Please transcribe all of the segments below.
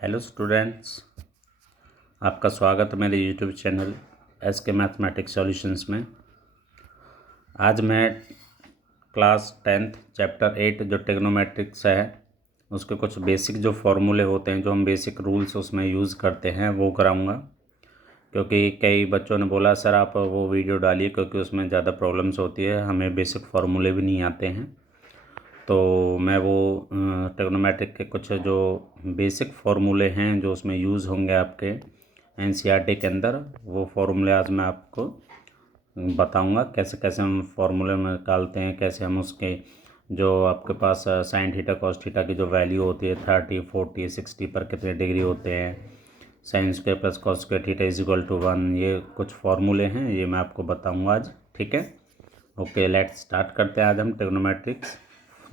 Hello students, आपका स्वागत है मेरे YouTube channel SK mathematics solutions में। आज मैं क्लास 10th चैप्टर 8 जो ट्रिग्नोमेट्रिक्स है उसके कुछ बेसिक जो फॉर्मूले होते हैं, जो हम बेसिक रूल्स उसमें यूज़ करते हैं वो कराऊंगा। क्योंकि कई बच्चों ने बोला सर आप वो वीडियो डालिए, क्योंकि उसमें ज़्यादा प्रॉब्लम्स होती है, हमें बेसिक फार्मूले भी नहीं आते हैं। तो मैं वो ट्रिग्नोमेट्रिक के कुछ जो बेसिक फार्मूले हैं जो उसमें यूज़ होंगे आपके NCERT के अंदर, वो फार्मूले आज मैं आपको बताऊंगा कैसे कैसे हम फार्मूले निकालते हैं, कैसे हम उसके जो आपके पास साइन थीटा कॉस थीटा की जो वैल्यू होती है 30 40 60 पर कितने डिग्री होते हैं, sine square plus cos square theta is equal to 1, ये कुछ फार्मूले हैं, ये मैं आपको बताऊंगा आज। ठीक है, ओके, लेट्स स्टार्ट करते हैं आज हम ट्रिग्नोमेट्रिक्स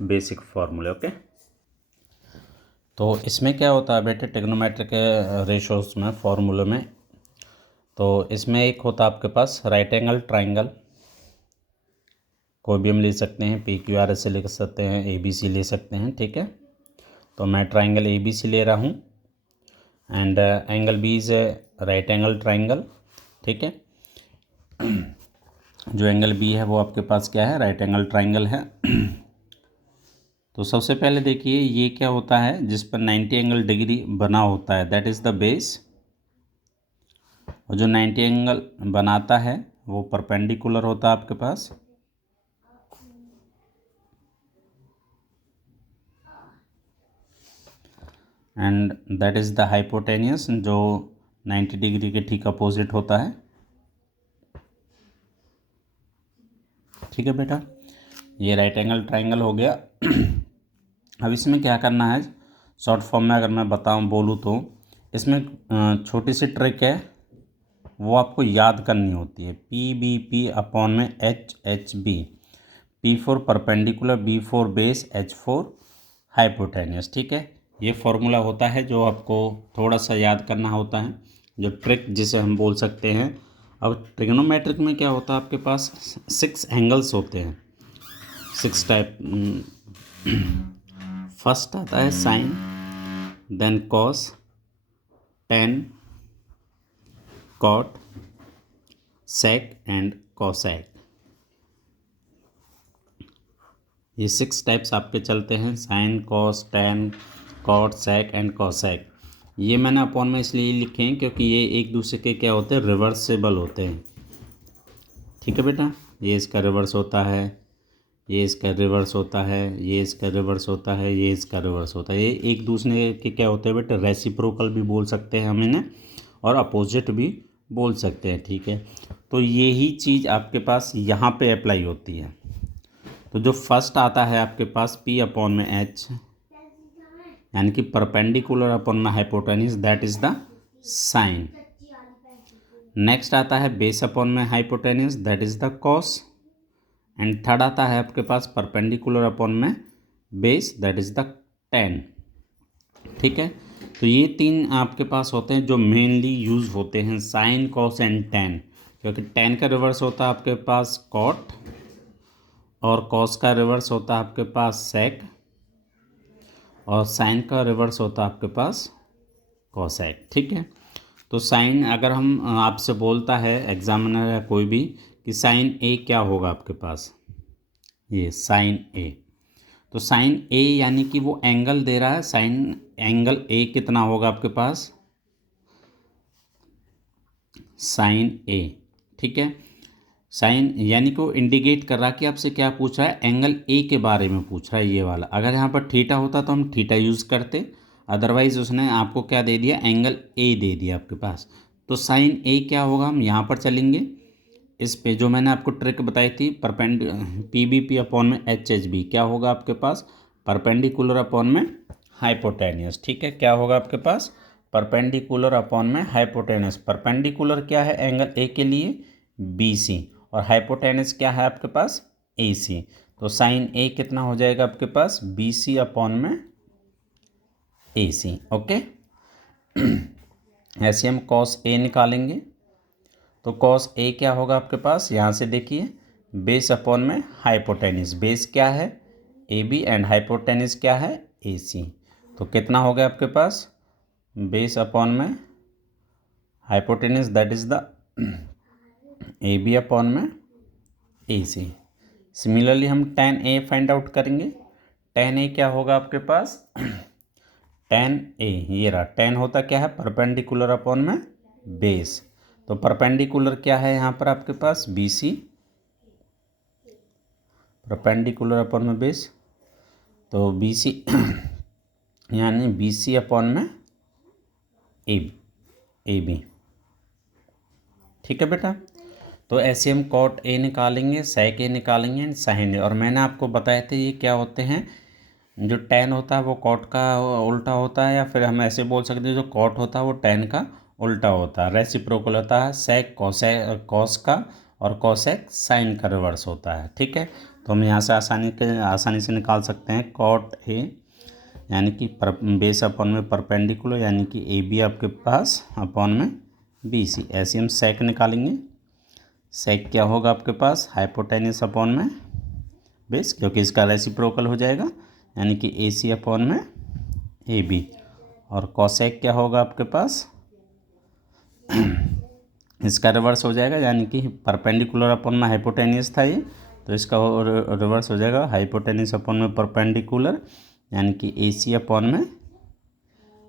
बेसिक फार्मूले। ओके, तो इसमें क्या होता है बेटे ट्रिग्नोमेट्रिक रेशोस में फार्मूले में, तो इसमें एक होता है आपके पास राइट एंगल ट्राइंगल, कोई भी हम ले सकते हैं, PQRS से ले सकते हैं, ABC ले सकते हैं। ठीक है, तो मैं ट्राइंगल ABC ले रहा हूँ and angle B is right angle triangle. ठीक है, जो एंगल B है वो आपके पास क्या है, राइट एंगल ट्राइंगल है। तो सबसे पहले देखिए ये क्या होता है, जिस पर 90 एंगल डिग्री बना होता है दैट इज़ द बेस, और जो 90 एंगल बनाता है वो परपेंडिकुलर होता है आपके पास। And that is the hypotenuse, जो 90 डिग्री के ठीक अपोजिट होता है। ठीक है बेटा, ये राइट एंगल ट्राइंगल हो गया। अब इसमें क्या करना है, शॉर्ट फॉर्म में अगर मैं बोलूँ तो इसमें छोटी सी ट्रिक है, वो आपको याद करनी होती है। PBP अपॉन में HHB, P for perpendicular, B for base, H for hypotenuse. ठीक है, ये फॉर्मूला होता है जो आपको थोड़ा सा याद करना होता है, जो ट्रिक जिसे हम बोल सकते हैं। अब ट्रिग्नोमेट्रिक में क्या होता है, आपके पास 6 एंगल्स होते हैं, 6 टाइप। फर्स्ट आता है sine, then cos, tan, cot, sec and cosec. ये 6 टाइप्स आपके चलते हैं, sine, cos, tan, cot, sec and cosec. ये मैंने अपॉन में इसलिए लिखे हैं क्योंकि ये एक दूसरे के क्या होते हैं, रिवर्सेबल होते हैं। ठीक है बेटा, ये इसका रिवर्स होता है, ये इसका रिवर्स होता है, ये इसका रिवर्स होता है, ये इसका रिवर्स होता है। ये एक दूसरे के क्या होते हैं बेटा, रेसिप्रोकल भी बोल सकते हैं हम इन्हें, और अपोजिट भी बोल सकते हैं। ठीक है, तो यही चीज़ आपके पास यहाँ पे अप्लाई होती है। तो जो फर्स्ट आता है आपके पास P अपॉन में H, यानी कि परपेंडिकुलर अपॉन में hypotenuse, that is the sine. Next आता है बेस अपॉन में hypotenuse, that is the cos. And third आता है आपके पास परपेंडिकुलर अपॉन में base, that is the tan. ठीक है, तो ये 3 आपके पास होते हैं जो मेनली यूज़ होते हैं, साइन, कॉस एंड टेन। क्योंकि टेन का रिवर्स होता है आपके पास कॉट, और कॉस का रिवर्स होता है आपके पास सेक, और साइन का रिवर्स होता है आपके पास कॉसेक। ठीक है, तो साइन अगर हम आपसे बोलता है एग्जामिनर या कोई भी कि साइन A क्या होगा आपके पास, ये साइन A, तो साइन A यानी कि वो एंगल दे रहा है, साइन एंगल A कितना होगा आपके पास, साइन A। ठीक है, साइन यानी कि वो इंडिकेट कर रहा है कि आपसे क्या पूछ रहा है, एंगल A के बारे में पूछ रहा है, ये वाला। अगर यहाँ पर थीटा होता तो हम थीटा यूज़ करते, अदरवाइज उसने आपको क्या दे दिया, एंगल A दे दिया आपके पास। तो साइन A क्या होगा, हम यहाँ पर चलेंगे इस पे, जो मैंने आपको ट्रिक बताई थी, PBP अपॉन में HHB, क्या होगा आपके पास, परपेंडिकुलर अपॉन में हाइपोटेनियस। ठीक है, क्या होगा आपके पास, परपेंडिकुलर अपॉन में हाइपोटेनियस। परपेंडिकुलर क्या है एंगल A के लिए, BC, और हाइपोटेनियस क्या है आपके पास, AC। तो साइन A कितना हो जाएगा आपके पास, BC अपॉन में AC। ओके, ऐसे हम कॉस A निकालेंगे, तो कॉस A क्या होगा आपके पास, यहाँ से देखिए, बेस अपॉन में हाइपोटेनिस, बेस क्या है AB एंड हाइपोटेनिस क्या है AC। तो कितना हो गया आपके पास, बेस अपॉन में hypotenuse that is the A B upon में ए सी। सिमिलरली हम tan ए फाइंड आउट करेंगे। tan ए क्या होगा आपके पास, tan ए ये रहा, tan होता क्या है परपेंडिकुलर अपॉन में बेस। तो परपेंडिकुलर क्या है यहाँ पर आपके पास बी सी, परपेंडिकुलर अपॉन में बेस, तो बी सी यानी बी सी अपॉन में ए बी। ठीक है बेटा, तो ऐसे हम कॉट ए निकालेंगे, सेक ए निकालेंगे एंड साइन ए। और मैंने आपको बताए थे ये क्या होते हैं, जो टैन होता है वो कॉट का उल्टा होता है, या फिर हम ऐसे बोल सकते हैं जो कॉट होता है वो टैन का उल्टा होता है, रेसिप्रोकल होता है। सेक कॉस का और कॉसेक साइन का रिवर्स होता है। ठीक है, तो हम यहाँ से आसानी से निकाल सकते हैं कॉट ए यानी कि बेस अपॉन में परपेंडिकुलर यानी कि ए बी आपके पास अपॉन में बी सी। ऐसे हम सेक निकालेंगे। सेक क्या होगा आपके पास हाइपोटेन्यूस अपॉन में बेस, क्योंकि इसका रेसिप्रोकल हो जाएगा यानी कि ए सी अपॉन में ए बी। और कॉसेक क्या होगा आपके पास इसका रिवर्स हो जाएगा, यानी कि परपेंडिकुलर अपॉन में हाइपोटेन्यूस था ये, तो इसका रिवर्स हो जाएगा हाइपोटेन्यूस अपॉन में परपेंडिकुलर यानी कि ए सी अपॉन में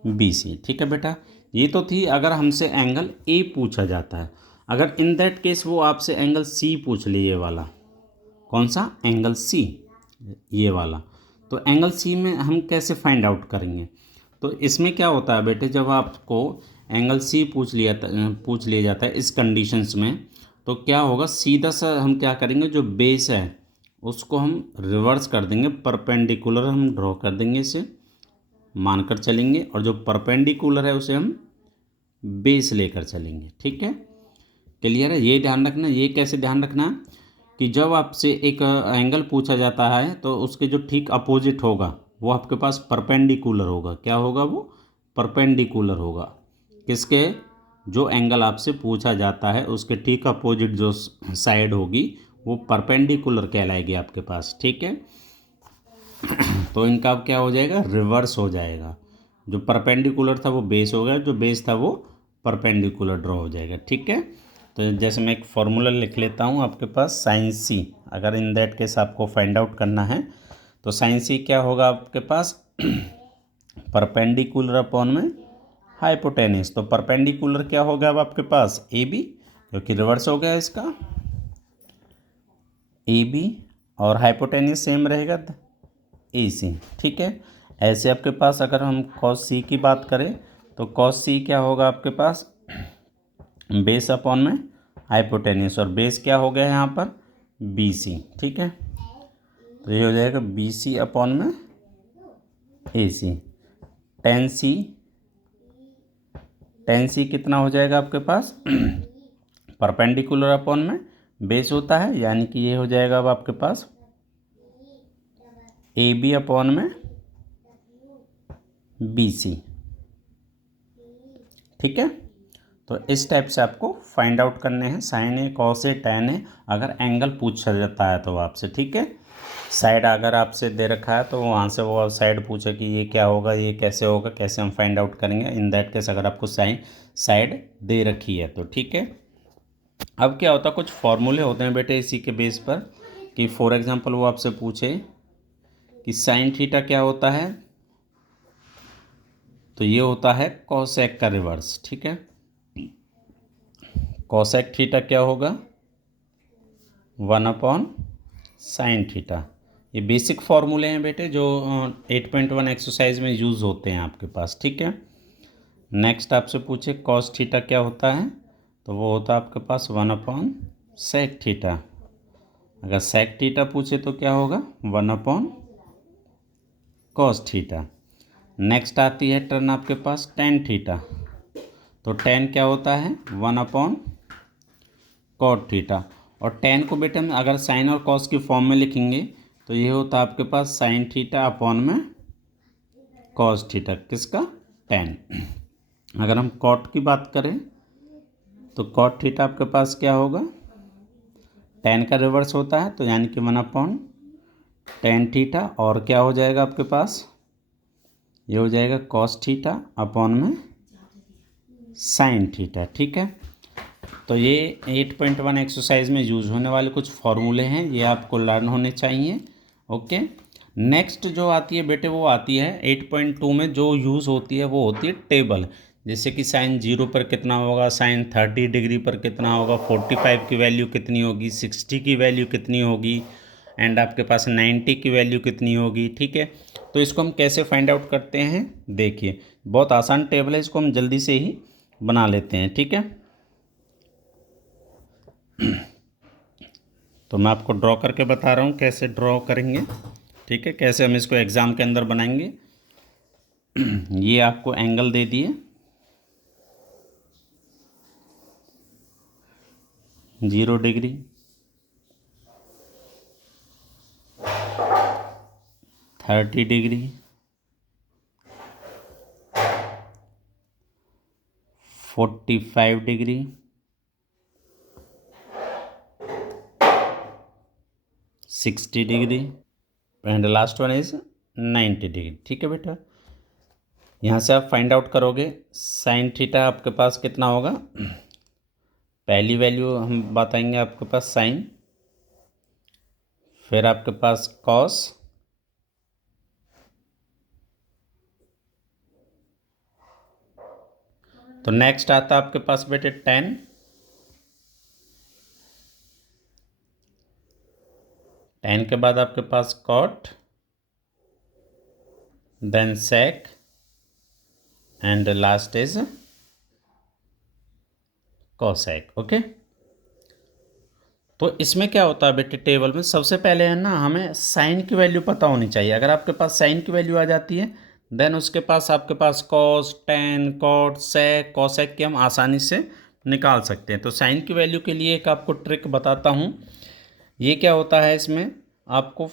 बी सी। ठीक है बेटा, ये तो थी अगर हमसे एंगल ए पूछा जाता है। अगर इन दैट केस वो आपसे एंगल सी पूछ ले, ये वाला कौन सा एंगल सी, ये वाला, तो एंगल सी में हम कैसे फाइंड आउट करेंगे। तो इसमें क्या होता है बेटे, जब आपको एंगल सी पूछ लिया जाता है इस कंडीशंस में, तो क्या होगा सीधा सा हम क्या करेंगे, जो बेस है उसको हम रिवर्स कर देंगे, परपेंडिकुलर हम ड्रॉ कर देंगे, इसे मानकर चलेंगे, और जो परपेंडिकुलर है उसे हम बेस लेकर चलेंगे। ठीक है, क्लियर है। ये ध्यान रखना, ये कैसे ध्यान रखना कि जब आपसे एक एंगल पूछा जाता है तो उसके जो ठीक अपोजिट होगा वो आपके पास परपेंडिकुलर होगा। क्या होगा वो परपेंडिकुलर होगा किसके, जो एंगल आपसे पूछा जाता है उसके ठीक अपोजिट जो साइड होगी वो परपेंडिकुलर कहलाएगी आपके पास। ठीक है, तो इनका अब क्या हो जाएगा रिवर्स हो जाएगा, जो परपेंडिकुलर था वो बेस हो गया, जो बेस था वो परपेंडिकुलर ड्रॉ हो जाएगा। ठीक है, तो जैसे मैं एक फार्मूला लिख लेता हूँ आपके पास साइन सी, अगर इन दैट केस आपको फाइंड आउट करना है तो साइन सी क्या होगा आपके पास परपेंडिकुलर अपॉन में हाइपोटेन्यूस। तो परपेंडिकुलर क्या हो गया अब आपके पास ए बी, क्योंकि रिवर्स हो गया इसका ए बी, और हाइपोटेन्यूस सेम रहेगा ए सी। ठीक है, ऐसे आपके पास अगर हम कॉस सी की बात करें तो कॉस सी क्या होगा आपके पास बेस अपॉन में हाइपोटेन्यूस, और बेस क्या हो गया यहाँ पर बी सी। ठीक है, तो ये हो जाएगा बी सी अपॉन में ए सी। टेन सी कितना हो जाएगा आपके पास परपेंडिकुलर अपॉन में बेस होता है, यानी कि ये हो जाएगा अब आपके पास ए बी अपॉन में बी सी। ठीक है, तो इस टाइप से आपको फाइंड आउट करने हैं sign A cos A tan A, अगर एंगल पूछा जाता है तो आपसे। ठीक है, साइड अगर आपसे दे रखा है तो वहाँ से वो साइड पूछे कि ये क्या होगा, ये कैसे होगा, कैसे हम फाइंड आउट करेंगे, इन दैट केस अगर आपको साइड दे रखी है तो। ठीक है, अब क्या होता है कुछ फॉर्मूले होते हैं बेटे इसी के बेस पर, कि फॉर एग्जांपल वो आपसे पूछे कि साइन थीटा क्या होता है, तो ये होता है कॉसेक का रिवर्स। ठीक है, कॉसेक थीटा क्या होगा 1 साइन थीटा। ये बेसिक फार्मूले हैं बेटे जो 8.1 एक्सरसाइज में यूज़ होते हैं आपके पास। ठीक है, नेक्स्ट आपसे पूछे कॉस थीटा क्या होता है, तो वो होता है आपके पास 1 सेक थीटा। अगर सेक थीटा पूछे तो क्या होगा 1 कॉस थीटा। नेक्स्ट आती है टर्न आपके पास टेन थीटा, तो टेन क्या होता है 1 कॉट थीटा। और टेन को बेटे हम अगर साइन और कॉस की फॉर्म में लिखेंगे तो ये होता है आपके पास साइन थीटा अपॉन में कॉस थीटा, किसका टेन। अगर हम कॉट की बात करें तो कॉट थीटा आपके पास क्या होगा टेन का रिवर्स होता है, तो यानी कि 1/tan थीटा, और क्या हो जाएगा आपके पास ये हो जाएगा कॉस थीटा अपॉन में साइन थीटा। ठीक है, तो ये 8.1 एक्सरसाइज में यूज होने वाले कुछ फॉर्मूले हैं, ये आपको लर्न होने चाहिए। ओके, नेक्स्ट जो आती है बेटे वो आती है 8.2 में जो यूज़ होती है वो होती है टेबल। जैसे कि साइन 0 पर कितना होगा, साइन 30 डिग्री पर कितना होगा, 45 की वैल्यू कितनी होगी, 60 की वैल्यू कितनी होगी, एंड आपके पास 90 की वैल्यू कितनी होगी। ठीक है, तो इसको हम कैसे फाइंड आउट करते हैं, देखिए बहुत आसान टेबल है, इसको हम जल्दी से ही बना लेते हैं। ठीक है, तो मैं आपको ड्रॉ करके बता रहा हूँ कैसे ड्रॉ करेंगे। ठीक है, कैसे हम इसको एग्ज़ाम के अंदर बनाएंगे। ये आपको एंगल दे दिए 0 degree, 30 degree, 45 degree, 60 degree and last one is 90 degree. ठीक है बेटा, यहाँ से आप फाइंड आउट करोगे साइन थीटा आपके पास कितना होगा। पहली वैल्यू हम बताएंगे आपके पास साइन, फिर आपके पास कॉस, तो नेक्स्ट आता है आपके पास बेटे टेन, टेन के बाद आपके पास cot, then sec and last is cosec. Okay, तो इसमें क्या होता है बेटे, टेबल में सबसे पहले है ना हमें साइन की वैल्यू पता होनी चाहिए। अगर आपके पास साइन की वैल्यू आ जाती है देन उसके पास आपके पास कॉस, टेन, कॉट, सेक, कॉसेक की हम आसानी से निकाल सकते हैं। तो साइन की वैल्यू के लिए एक आपको ट्रिक बताता हूँ। ये क्या होता है, इसमें आपको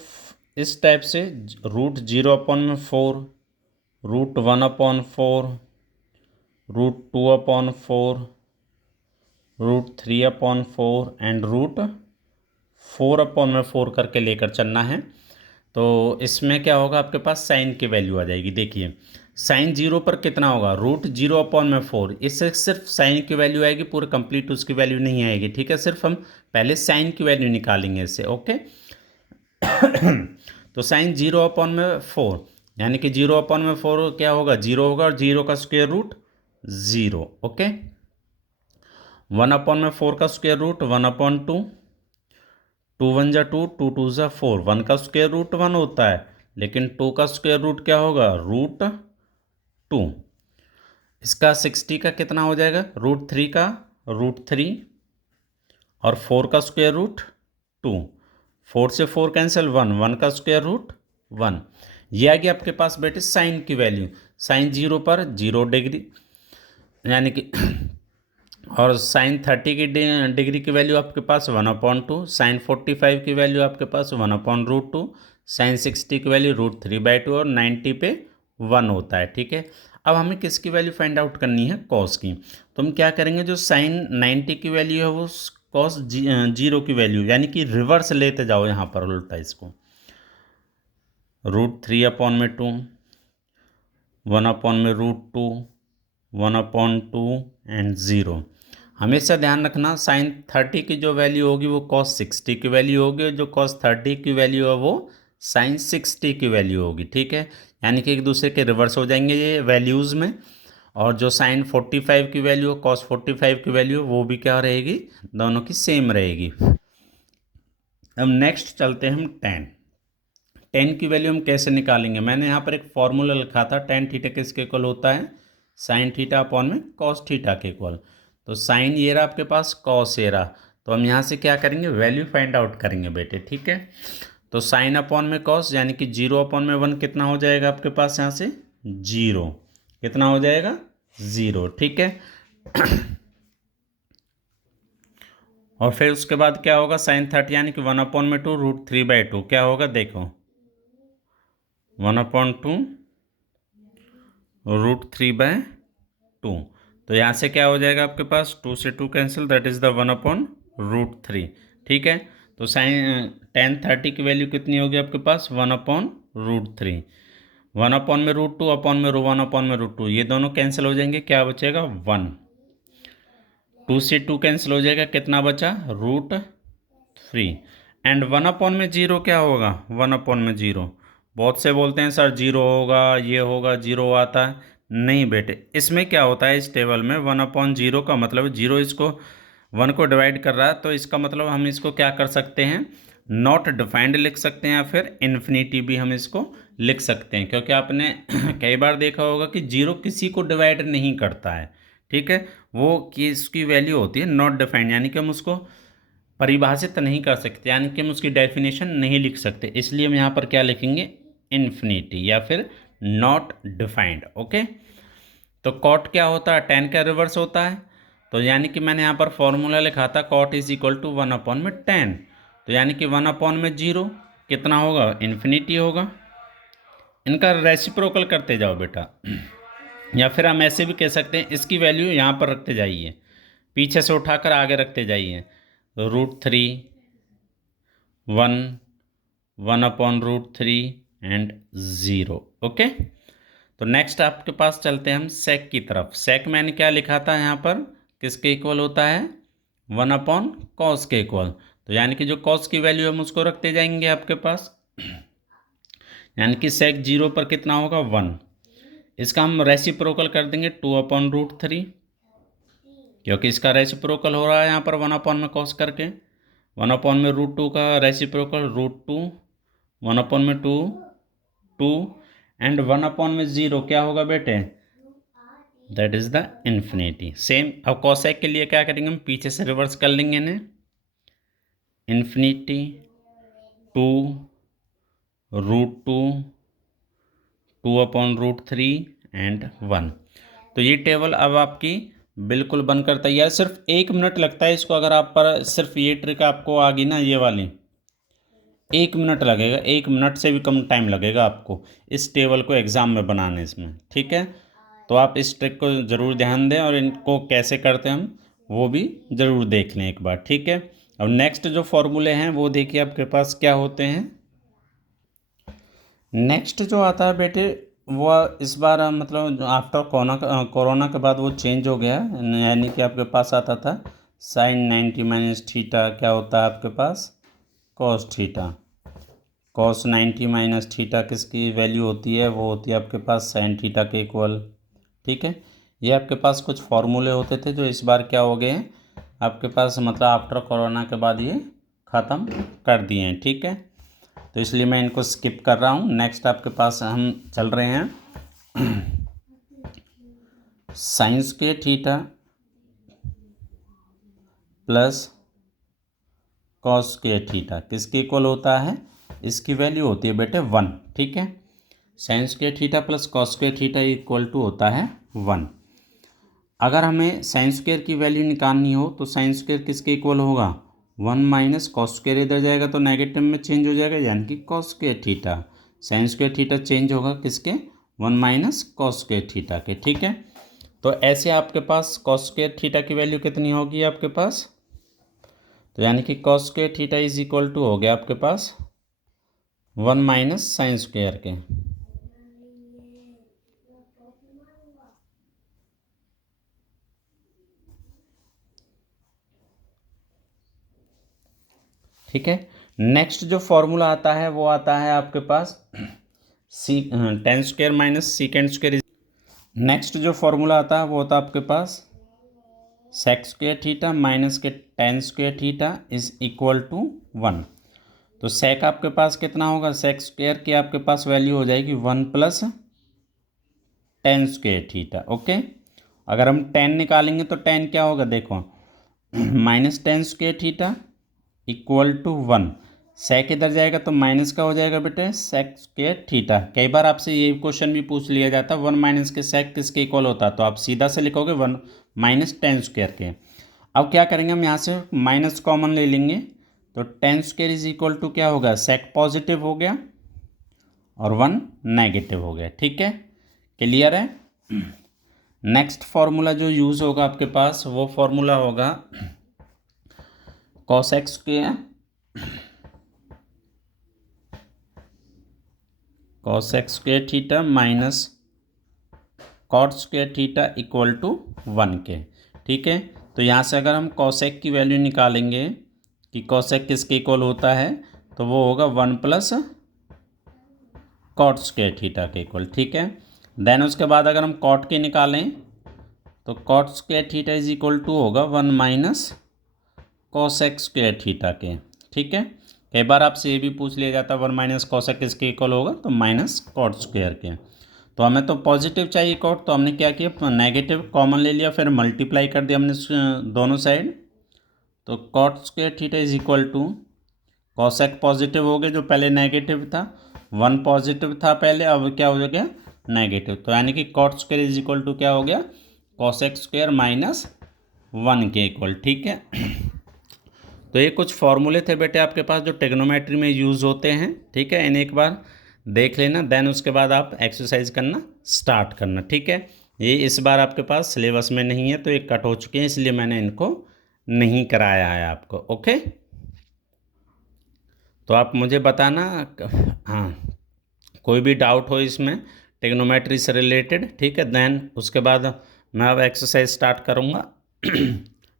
इस टाइप से √0/4, √1/4, √2/4, √3/4 एंड √4/4 करके लेकर चलना है। तो इसमें क्या होगा, आपके पास साइन की वैल्यू आ जाएगी। देखिए साइन 0 पर कितना होगा, √0/4, इससे सिर्फ साइन की वैल्यू आएगी, पूरे कंप्लीट उसकी वैल्यू नहीं आएगी। ठीक है, सिर्फ हम पहले साइन की वैल्यू निकालेंगे इससे। ओके, तो साइन 0/4 यानी कि 0/4 क्या होगा, 0 होगा, और 0 का स्क्वायर रूट 0। ओके, 1/4 का स्क्वायर रूट 1/2, 2 1 जा 2, 2 2 जा 4, 1 का स्क्वायर रूट 1 होता है, लेकिन 2 का स्क्वायर रूट क्या होगा, √2। इसका 60 का कितना हो जाएगा, √3 का √3, और 4 का स्क्वायर रूट 2, 4 से 4 कैंसिल, 1, 1 का स्क्वायर रूट 1। ये आ गया आपके पास बेटे साइन की वैल्यू। साइन 0 पर 0 डिग्री यानी कि और साइन 30 की डिग्री की वैल्यू आपके पास 1/2, साइन 45 की वैल्यू आपके पास 1/√2, साइन 60 की वैल्यू √3/2 और 90 पे 1 होता है। ठीक है, अब हमें किसकी वैल्यू फाइंड आउट करनी है, कॉस की। तो हम क्या करेंगे, जो साइन 90 की वैल्यू है वो कॉस 0 की वैल्यू यानी कि रिवर्स लेते जाओ यहाँ पर उल्टा इसको, √3/2, 1/√2, 1/2 एंड 0। हमेशा ध्यान रखना साइन 30 की जो वैल्यू होगी वो कॉस 60 की वैल्यू होगी, और जो कॉस 30 की वैल्यू है वो साइन 60 की वैल्यू होगी। ठीक है, यानी कि एक दूसरे के रिवर्स हो जाएंगे ये वैल्यूज़ में, और जो साइन 45 की वैल्यू है, कॉस 45 की वैल्यू वो भी क्या रहेगी, दोनों की सेम रहेगी। अब नेक्स्ट चलते हैं हम टेन। टेन की वैल्यू हम कैसे निकालेंगे, मैंने यहाँ पर एक फॉर्मूला लिखा था, टेन थीटा किसके इक्वल होता है, साइन थीटा अपॉन में कॉस थीटा के इक्वल। तो साइन ये रहा आपके पास, कॉस ये रहा, तो हम यहाँ से क्या करेंगे, वैल्यू फाइंड आउट करेंगे बेटे। ठीक है, तो साइन अपॉन में कॉस यानी कि 0/1 कितना हो जाएगा आपके पास, यहाँ से 0 कितना हो जाएगा, 0। ठीक है, और फिर उसके बाद क्या होगा, साइन 30 यानी कि 1/2 √3/2 क्या होगा, देखो 1/2 √3/2, तो यहाँ से क्या हो जाएगा आपके पास, 2 से 2 कैंसिल, दैट इज़ द 1/√3। ठीक है, तो साइन टेन 30 की वैल्यू कितनी होगी आपके पास, 1/√3, 1/√2 अपॉन में √1/√2, ये दोनों कैंसिल हो जाएंगे, क्या बचेगा 1। 2 से 2 कैंसिल हो जाएगा, कितना बचा √3 एंड 1/0 क्या होगा 1/0। बहुत से बोलते हैं सर 0 होगा, ये होगा, 0 आता है। नहीं बेटे, इसमें क्या होता है, इस टेबल में 1/0 का मतलब 0 इसको 1 को डिवाइड कर रहा है, तो इसका मतलब हम इसको क्या कर सकते हैं, नॉट डिफाइंड लिख सकते हैं, या फिर इन्फिनिटी भी हम इसको लिख सकते हैं, क्योंकि आपने कई बार देखा होगा कि 0 किसी को डिवाइड नहीं करता है। ठीक है, वो कि इसकी वैल्यू होती है नॉट डिफाइंड, यानी कि हम उसको परिभाषित नहीं कर सकते, यानी कि हम उसकी डेफिनेशन नहीं लिख सकते, इसलिए हम यहाँ पर क्या लिखेंगे, इन्फिनिटी या फिर नॉट डिफाइंड। ओके, तो कॉट क्या होता है, tan का रिवर्स होता है, तो यानी कि मैंने यहाँ पर फॉर्मूला लिखा था कॉट इज इक्वल टू 1/10, तो यानी कि 1/0 कितना होगा, इन्फिनिटी होगा। इनका रेसिप्रोकल करते जाओ बेटा, या फिर हम ऐसे भी कह सकते हैं, इसकी वैल्यू यहाँ पर रखते जाइए, पीछे से उठाकर आगे रखते जाइए, √3 1 1/√3 एंड 0। ओके, तो नेक्स्ट आपके पास चलते हैं हम सेक की तरफ। सेक मैंने क्या लिखा था यहाँ पर, किसके इक्वल होता है, 1/cos के इक्वल, तो यानी कि जो cos की वैल्यू हम उसको रखते जाएंगे आपके पास, यानी कि सेक 0 पर कितना होगा 1, इसका हम रेसिप्रोकल कर देंगे 2/√3, क्योंकि इसका रेसिप्रोकल हो रहा है यहाँ पर 1 में cos करके, 1 में √2 का रेसिप्रोकल √2, 1 में 2 2 एंड 1/0 क्या होगा बेटे, that is the infinity. Same अब कॉसेक के लिए क्या करेंगे, हम पीछे से रिवर्स कर लेंगे इन्हें, इन्फिनिटी 2 √2 2/√3 एंड 1। तो ये टेबल अब आपकी बिल्कुल बनकर तैयार। सिर्फ 1 मिनट लगता है इसको, अगर आप पर सिर्फ ये ट्रिक आपको आ गई ना, ये वाली 1 मिनट लगेगा, 1 मिनट से भी कम टाइम लगेगा आपको इस टेबल को एग्ज़ाम में बनाने इसमें। ठीक है, तो आप इस ट्रिक को ज़रूर ध्यान दें, और इनको कैसे करते हैं हम वो भी ज़रूर देख लें एक बार। ठीक है, अब नेक्स्ट जो फॉर्मूले हैं वो देखिए आपके पास क्या होते हैं। नेक्स्ट जो आता है बेटे, वो इस बार मतलब आफ्टर कोरोना के बाद वो चेंज हो गया, यानी कि आपके पास आता था sin 90 - थीटा, क्या होता है आपके पास cos थीटा, cos 90 - थीटा किसकी वैल्यू होती है, वो होती है आपके पास sin थीटा के इक्वल। ठीक है, ये आपके पास कुछ फॉर्मूले होते थे जो इस बार क्या हो गए हैं आपके पास, मतलब आफ्टर कोरोना के बाद ये ख़त्म कर दिए हैं। ठीक है, तो इसलिए मैं इनको स्किप कर रहा हूँ। नेक्स्ट आपके पास हम चल रहे हैं साइंस के थीटा प्लस कॉस के थीटा किसके इक्वल होता है, इसकी वैल्यू होती है बेटे 1। ठीक है, साइंस के थीटा प्लस कॉस के थीटा इक्वल टू होता है 1। अगर हमें साइन स्क्वायर की वैल्यू निकालनी हो तो साइन स्क्वायर किसके इक्वल होगा, 1 - कॉस स्क्वायर, इधर जाएगा तो नेगेटिव में चेंज हो जाएगा, यानी कि cos square theta. Sine square theta change होगा किसके, 1 - कॉस स्क्वायर थीटा के। ठीक है, तो ऐसे आपके पास कॉस स्क्वायर थीटा की वैल्यू कितनी होगी आपके पास, तो यानी कि cos square theta is equal to हो गया आपके पास 1 - साइन स्क्वायर के। ठीक है, नेक्स्ट जो फॉर्मूला आता है वो आता है आपके पास tan square minus second square. Next जो फॉर्मूला आता है वो होता है आपके पास सेक स्क्वायर थीटा माइनस के tan square theta is equal to 1। तो सेक आपके पास कितना होगा, सेक स्क्वायर की आपके पास वैल्यू हो जाएगी 1 + tan स्क्वायर थीटा। ओके, अगर हम tan निकालेंगे तो tan क्या होगा, देखो -tan square theta equal to 1। Sec इधर जाएगा तो माइनस का हो जाएगा बेटे सेक स्क्वायर थीटा। कई बार आपसे ये क्वेश्चन भी पूछ लिया जाता है 1 - के सेक किसके इक्वल होता है, तो आप सीधा से लिखोगे 1 - tan स्क्वायर के। अब क्या करेंगे, हम यहाँ से माइनस कॉमन ले लेंगे, तो tan square is equal to क्या होगा, सेक पॉजिटिव हो गया और 1 नेगेटिव हो गया। ठीक है, क्लियर है। नेक्स्ट फॉर्मूला जो यूज़ होगा आपके पास वो फॉर्मूला होगा cos x square cos x square theta minus cot square theta equal to 1 के। ठीक है, तो यहाँ से अगर हम कॉसेक की वैल्यू निकालेंगे कि कॉसेक किसके इक्वल होता है, तो वो होगा 1 प्लस कॉट स्क्वायर थीटा के इक्वल। ठीक है, देन उसके बाद अगर हम कॉट के निकालें तो cot square theta is equal to होगा 1 माइनस कॉसेक स्क्वायर थीटा के। ठीक है, कई बार आपसे ये भी पूछ लिया जाता है 1 माइनस कॉसेक किसके इक्वल होगा, तो माइनस कॉट स्क्वायर के। तो हमें तो पॉजिटिव चाहिए कॉट, तो हमने क्या किया, नेगेटिव कॉमन ले लिया, फिर मल्टीप्लाई कर दिया हमने दोनों साइड। तो cot square theta is equal to cosec positive हो गया जो पहले नेगेटिव था, 1 पॉजिटिव था पहले, अब क्या हो गया नेगेटिव। तो यानी कि cot square is equal to क्या हो गया, कॉसेक स्क्वायर माइनस 1 के इक्वल। ठीक है, तो ये कुछ फॉर्मूले थे बेटे आपके पास जो ट्रिग्नोमेट्री में यूज़ होते हैं। ठीक है, इन्हें एक बार देख लेना, देन उसके बाद आप एक्सरसाइज करना स्टार्ट करना। ठीक है, ये इस बार आपके पास सिलेबस में नहीं है, तो ये कट हो चुके हैं, इसलिए मैंने इनको नहीं कराया है आपको। ओके, तो आप मुझे बताना, हाँ, कोई भी डाउट हो इसमें ट्रिग्नोमेट्री से रिलेटेड। ठीक है, देन उसके बाद मैं अब एक्सरसाइज स्टार्ट करूँगा।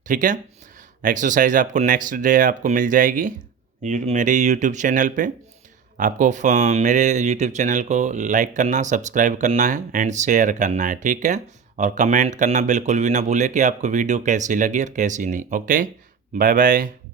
ठीक है, एक्सरसाइज आपको नेक्स्ट डे आपको मिल जाएगी मेरे यूट्यूब चैनल पे। आपको मेरे यूट्यूब चैनल को लाइक करना, सब्सक्राइब करना है एंड शेयर करना है। ठीक है, और कमेंट करना बिल्कुल भी ना भूले कि आपको वीडियो कैसी लगी और कैसी नहीं। Okay, bye bye.